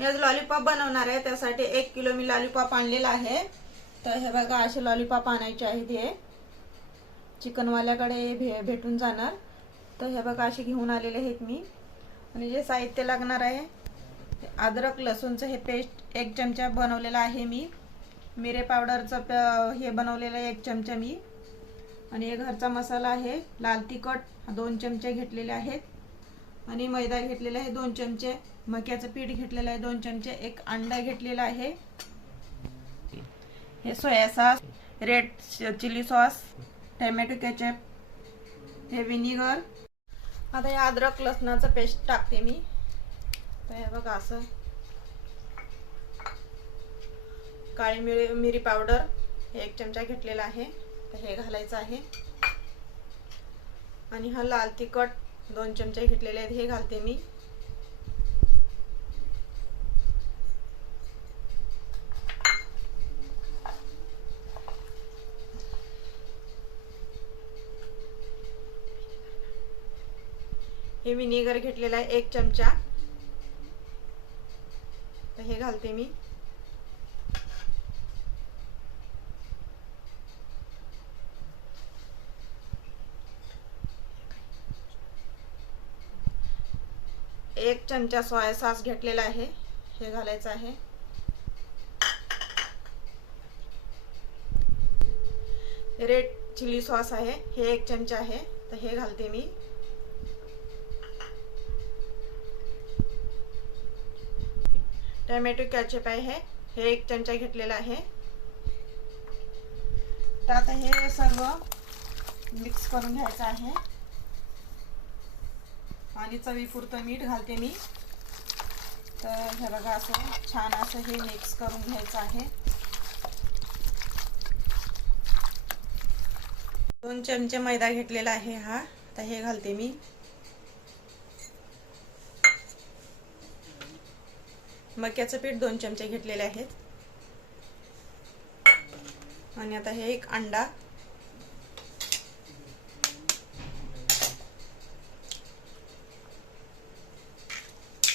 मी आज लॉलीपॉप बनवणार आहे। त्यासाठी 1 किलो मी लॉलीपॉप आणलेला आहे। तर हे बघा असे लॉलीपॉप आणायचे आहेत। हे चिकनवाल्याकडे भेटून जाणार। तर हे बघा असे घेऊन आलेले आहेत मी। आणि जे साहित्य लागणार आहे, अद्रक लसूणचं हे पेस्ट 1 चमचा बनवलेला आहे मी। मिरे पावडरचं हे बनवलेलं 1 चमचा मी। आणि हे घरचा मसाला आहे, लाल तिखट 2 चमचे घेतलेले आहेत। आणि मैदा घेतलेला आहे 2 चमचे, मक्याचं पीठ घेतलेलं आहे 2 चमचे, 1 अंडा घेतलेला आहे, हे soya sauce, red chilli sauce, tomato ketchup, हे विनेगर। आता हे अद्रक लसणाचं पेस्ट टाकते मी। तर हे बघा असं काळी मिरी पावडर हे 1 चमचा घेतलेला आहे। तर हे घालायचं आहे। आणि हा लाल तिखट 2 चमचे घेतलेले आहेत, हे घालते मी। हे विनेगर घेतलेला आहे 1 चमचा, तर हे घालते मी। एक चमचा सोया सॉस घेतलेला आहे, हे घालायचं आहे। रेड चिली सॉस आहे, हे 1 चमचा आहे, तर हे घालते मी। टोमॅटो केचप आहे, हे 1 चमचा घेतलेला आहे। तर आता हे सर्व मिक्स करून घ्यायचं आहे। आणि चवीपुरतं मीठ घालते मी। तर हे बघा असं छान असं हे मिक्स करून घ्यायचं आहे। 2 चमचे मैदा घेतलेला आहे हा, तर हे घालते मी। मक्याचं पीठ 2 चमचे घेतलेले आहेत। आणि आता हे 1 अंडा,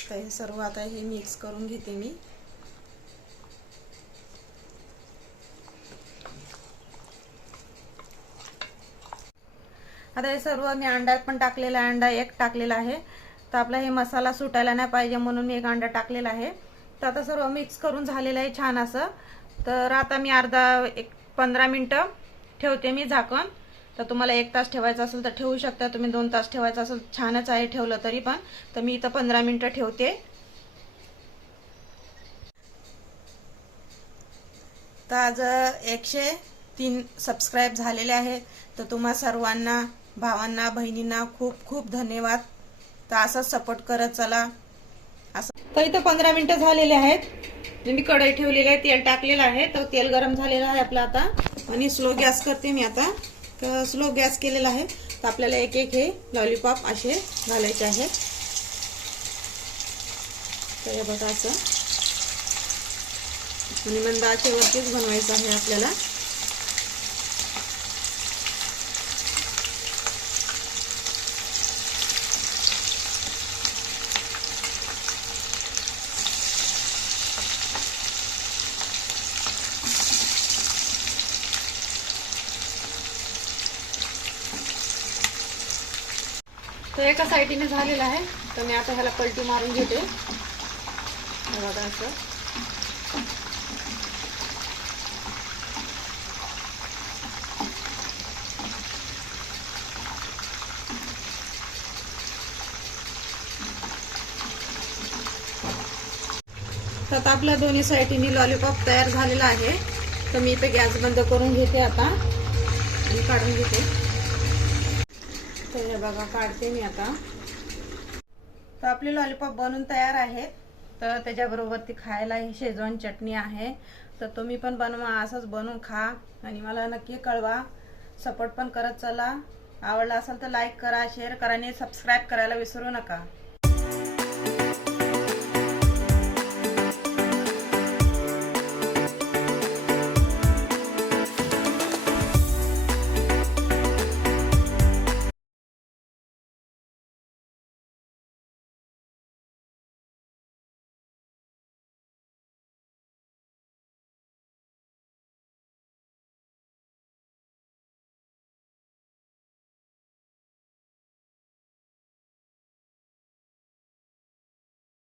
तर हे सर्व आता हे मिक्स करून घेते मी। आता हे सर्व मी अंडा पण टाकलेला आहे, अंडा 1 टाकलेला आहे। तर आपला हे मसाला सुटायला नाही पाहिजे म्हणून मी 1 अंडा टाकलेला आहे। तर आता सर्व मिक्स करून झालेलं आहे छान असं। तर आता मी 15 मिनिटं ठेवते मी झाकण। तर तुम्हाला 1 तास ठेवायचं असेल तर ठेवू शकता, तुम्ही 2 तास ठेवायचं असेल छानच आहे ठेवलं तरी पण। तर मी इथं 15 मिनिटं ठेवते। तर आज 103 सबस्क्राईब झालेले आहेत। तर तुम्हा सर्वांना, भावांना, बहिणींना खूप खूप धन्यवाद। तर असंच सपोर्ट करत चला असं। तर इथं 15 मिनिटं झालेले आहेत। मी कढई ठेवलेली आहे, तेल टाकलेलं आहे। तर तेल गरम झालेलं आहे आपलं आता। आणि स्लो गॅस करते मी आता। तर स्लो गॅस केलेला आहे। तर आपल्याला एक एक हे लॉलीपॉप असे घालायचे आहेत। तर हे बघा असं आणि मंद आचेवरतीच बनवायचं आहे आपल्याला। तर एका साईडने झालेला आहे। तर मी आता ह्याला पलटी मारून घेते। बघा असं तर आपल्या दोन्ही साईडनी लॉलीपॉप तयार झालेला आहे। तर मी इथे गॅस बंद करून घेते आता आणि काढून घेते। तर हे बघा काढते मी आता। तर आपले लॉलीपॉप बनून तयार आहेत। तर त्याच्याबरोबर ती खायला ही शेजवान चटणी आहे। तर तुम्ही पण बनवा, असंच बनवून खा आणि मला नक्की कळवा। सपोर्ट पण करत चला। आवडला असेल तर लाईक करा, शेअर करा आणि सबस्क्राईब करायला विसरू नका।